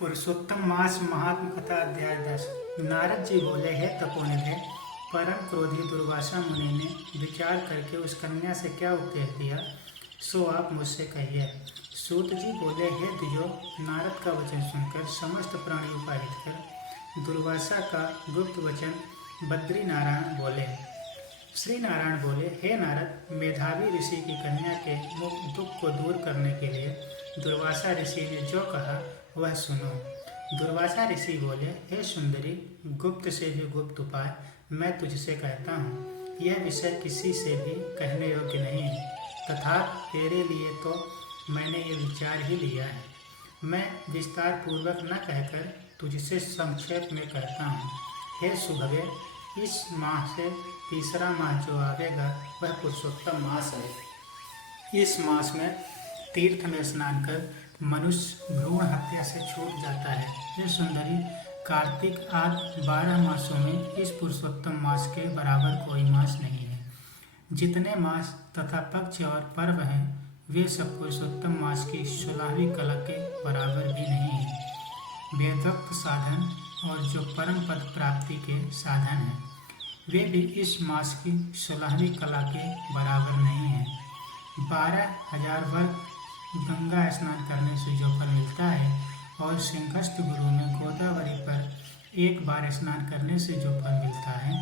पुरुषोत्तम मास महात्म कथा अध्याय 10। नारद जी बोले, हे तपोनिधे, परम क्रोधी दुर्वासा मुनि ने विचार करके उस कन्या से क्या उपदेश दिया, सो आप मुझसे कहिए। सूत जी बोले, हे द्विजो, नारद का वचन सुनकर समस्त प्राणी उपाहित कर दुर्वासा का गुप्त वचन बद्री नारायण बोले। श्री नारायण बोले, हे नारद, मेधावी ऋषि की कन्या के मुख दुख को दूर करने के लिए दुर्वासा ऋषि ने जो कहा वह सुनो। दुर्वासा ऋषि बोले, हे सुंदरी, गुप्त से भी गुप्त उपाय मैं तुझसे कहता हूँ। यह विषय किसी से भी कहने योग्य नहीं है, तथा तेरे लिए तो मैंने ये विचार ही लिया है। मैं विस्तार पूर्वक न कहकर तुझसे संक्षेप में कहता हूँ। हे सुभगे, इस माह से तीसरा माह जो आवेगा वह पुरुषोत्तम मास है। इस मास में तीर्थ में स्नान कर मनुष्य भ्रूण हत्या से छूट जाता है। हे सुंदरी, कार्तिक आदि 12 मासों में इस पुरुषोत्तम मास के बराबर कोई मास नहीं है। जितने मास तथा पक्ष और पर्व हैं वे सब पुरुषोत्तम मास की 16वीं कला के बराबर भी नहीं है। वेदोक्त साधन और जो परम पद प्राप्ति के साधन हैं वे भी इस मास की 16वीं कला के बराबर नहीं है। 12,000 वर्ग गंगा स्नान करने से जो फल मिलता है और सिंहस्थ गुरु में गोदावरी पर एक बार स्नान करने से जो फल मिलता है,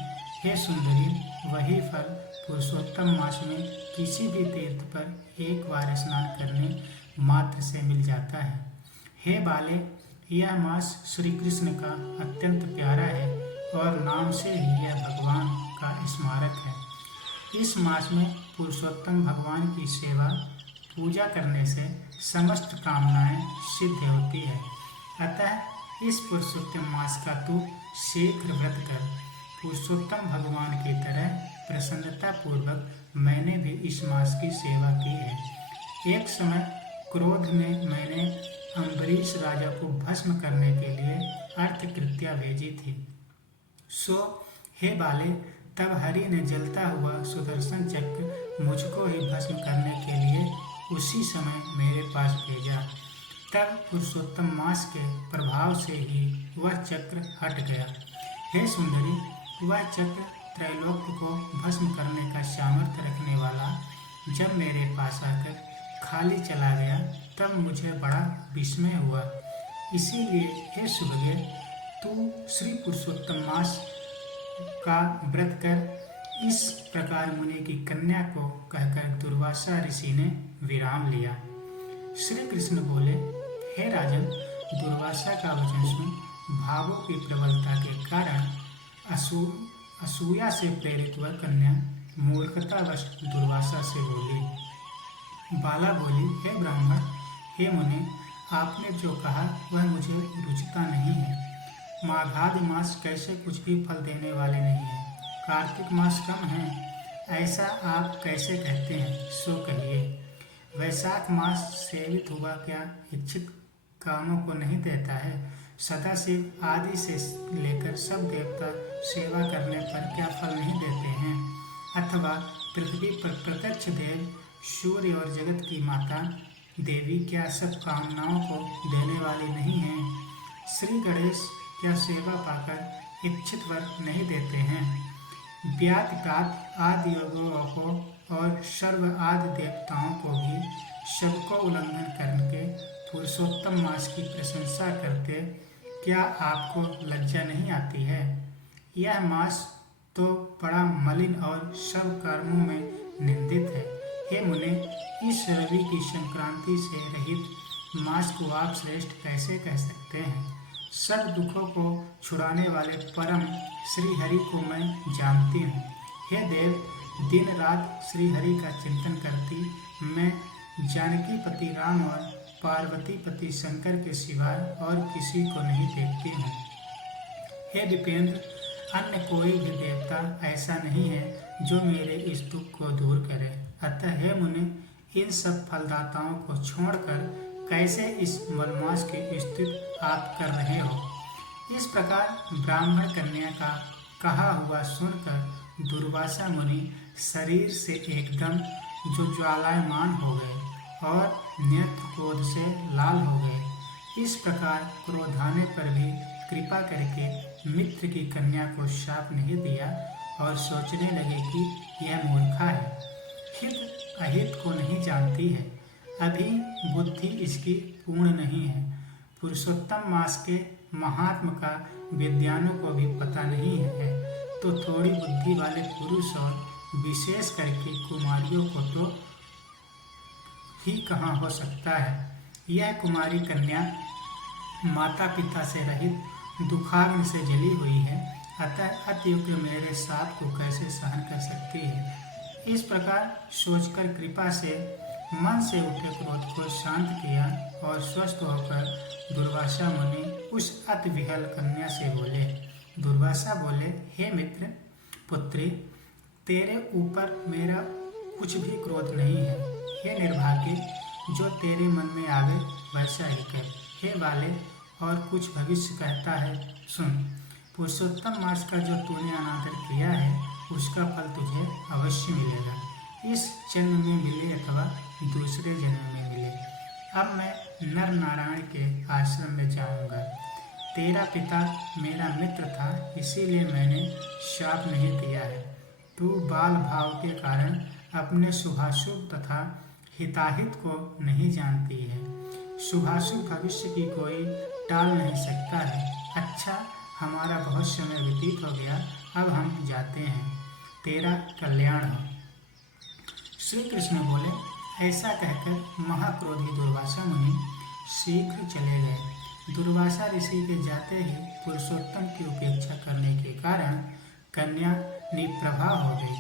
हे सुंदरी, वही फल पुरुषोत्तम मास में किसी भी तीर्थ पर एक बार स्नान करने मात्र से मिल जाता है। हे बाले, यह मास श्री कृष्ण का अत्यंत प्यारा है और नाम से ही यह भगवान का स्मारक है। इस मास में पुरुषोत्तम भगवान की सेवा पूजा करने से समस्त कामनाएं सिद्ध होती है। अतः इस पुरुषोत्तम मास का तू शीघ्र व्रत कर। पुरुषोत्तम भगवान की तरह प्रसन्नता पूर्वक मैंने भी इस मास की सेवा की है। एक समय क्रोध में मैंने अम्बरीश राजा को भस्म करने के लिए अर्थकृत्या भेजी थी। सो हे बाले, तब हरि ने जलता हुआ सुदर्शन चक्र मुझको ही भस्म करने के लिए उसी समय मेरे पास भेजा। तब पुरुषोत्तम मास के प्रभाव से ही वह चक्र हट गया। हे सुंदरी, वह चक्र त्रैलोक्य को भस्म करने का सामर्थ्य रखने वाला जब मेरे पास आकर खाली चला गया तब मुझे बड़ा विस्मय हुआ। इसीलिए हे सुभगे, तू श्री पुरुषोत्तम मास का व्रत कर। इस प्रकार मुनि की कन्या को कहकर दुर्वासा ऋषि ने विराम लिया। श्री कृष्ण बोले, हे राजन, दुर्वासा का वचन सुन। भावों की प्रबलता के कारण असूया से प्रेरित वह कन्या मूर्खतावश दुर्वासा से बोली। बाला बोली, हे ब्राह्मण, हे मुनि, आपने जो कहा वह मुझे रुचता नहीं है। माघादि मास कैसे कुछ भी फल देने वाले नहीं है। कार्तिक मास कम है, ऐसा आप कैसे कहते हैं, सो कहिए। वैशाख मास सेवित हुआ क्या इच्छित कामों को नहीं देता है। सदाशिव आदि से लेकर सब देवता सेवा करने पर क्या फल नहीं देते हैं। अथवा पृथ्वी पर प्रत्यक्ष देव सूर्य और जगत की माता देवी क्या सब कामनाओं को देने वाली नहीं हैं। श्री गणेश क्या सेवा पाकर इच्छित वर नहीं देते हैं। व्यात प्रात आदि योगों को और सर्व आदि देवताओं को भी सबको उल्लंघन करके पुरुषोत्तम मास की प्रशंसा करते क्या आपको लज्जा नहीं आती है। यह मास तो बड़ा मलिन और सब कर्मों में निंदित है। हे मुने, इस रवि की संक्रांति से रहित मास को आप श्रेष्ठ कैसे कह सकते हैं। सब दुखों को छुड़ाने वाले परम श्री हरि को मैं जानती हूँ। हे देव, दिन रात श्री हरि का चिंतन करती मैं जानकी पति राम और पार्वती पति शंकर के सिवाय और किसी को नहीं देखती हूँ। हे विपेंद्र, अन्य कोई भी देवता ऐसा नहीं है जो मेरे इस दुख को दूर करे। अतः हे मुनि, इन सब फलदाताओं को छोड़कर कैसे इस मलमास की स्तुति आप कर रहे हो। इस प्रकार ब्राह्मण कन्या का कहा हुआ सुनकर दुर्वासा मुनि शरीर से एकदम जो ज्वालायमान हो गए और नेत्र क्रोध से लाल हो गए। इस प्रकार क्रोधाने पर भी कृपा करके मित्र की कन्या को शाप नहीं दिया और सोचने लगे कि यह मूर्खा है, हित अहित को नहीं जानती है, अभी बुद्धि इसकी पूर्ण नहीं है, पुरुषोत्तम मास के महात्म का विद्वानों को भी पता नहीं है, तो थोड़ी बुद्धि वाले पुरुष और विशेष करके कुमारियों को तो ही कहाँ हो सकता है। यह कुमारी कन्या माता पिता से रहित दुखाग्नि से जली हुई है, अतः अत्युग्र मेरे साप को कैसे सहन कर सकती है। इस प्रकार सोचकर कृपा से मन से उठे क्रोध को शांत किया और स्वस्थ होकर दुर्वासा मुनि उस अति विहल कन्या से बोले। दुर्वासा बोले, हे मित्र पुत्री, तेरे ऊपर मेरा कुछ भी क्रोध नहीं है। हे निर्भाग्य, जो तेरे मन में आवे वैसा ही कर। हे बाले, और कुछ भविष्य कहता है, सुन। पुरुषोत्तम मास का जो तूने अनादर किया है उसका फल तुझे अवश्य मिलेगा, इस जन्म में मिले अथवा दूसरे जन्म में मिले। अब मैं नर नारायण के आश्रम में जाऊंगा। तेरा पिता मेरा मित्र था, इसीलिए मैंने शाप नहीं दिया है। तू बाल भाव के कारण अपने शुभाशुभ तथा हिताहित को नहीं जानती है। शुभाशुभ भविष्य की कोई टाल नहीं सकता है। अच्छा, हमारा बहुत समय व्यतीत हो गया, अब हम जाते हैं, तेरा कल्याण हो। श्री कृष्ण बोले। ऐसा कहकर महाक्रोधी दुर्वासा मुनि शीघ्र चले गए। दुर्वासा ऋषि के जाते ही पुरुषोत्तम की उपेक्षा करने के कारण कन्या निप्रभा हो गई।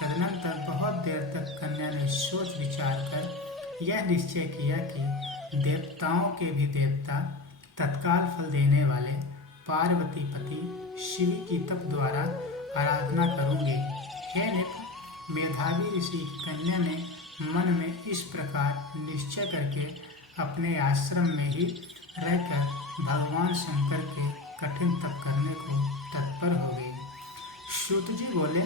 तदनंतर बहुत देर तक कन्या ने सोच विचार कर यह निश्चय किया कि देवताओं के भी देवता, तत्काल फल देने वाले पार्वती पति शिव की तप द्वारा आराधना करूंगी। हे निप, मेधावी ऋषि की कन्या ने मन में इस प्रकार निश्चय करके अपने आश्रम में ही रहकर भगवान शंकर के कठिन तप करने को तत्पर हो गई। सूत जी बोले,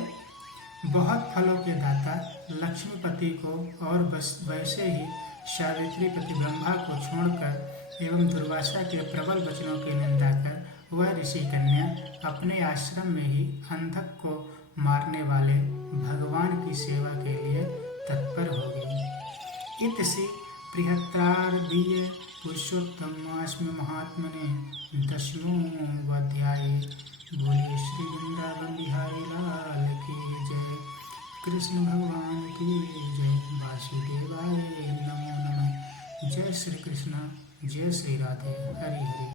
बहुत फलों के दाता लक्ष्मीपति को और वैसे ही सावित्री पति ब्रह्मा को छोड़कर एवं दुर्वासा के प्रबल वचनों की निंदा कर वह ऋषि कन्या अपने आश्रम में ही अंधक को मारने वाले भगवान की सेवा के लिए तत्पर हो गई। इतसी बृहत्रार्धीये पुरुषोत्तमास्मि महात्मने दशमोऽध्याये। बोलिए श्री वृंदावन बिहारी लाल की जय। कृष्ण भगवान की जय। वासुदेवाय नमो नमः। जय श्री कृष्ण, जय श्री राधे। हरि हरि।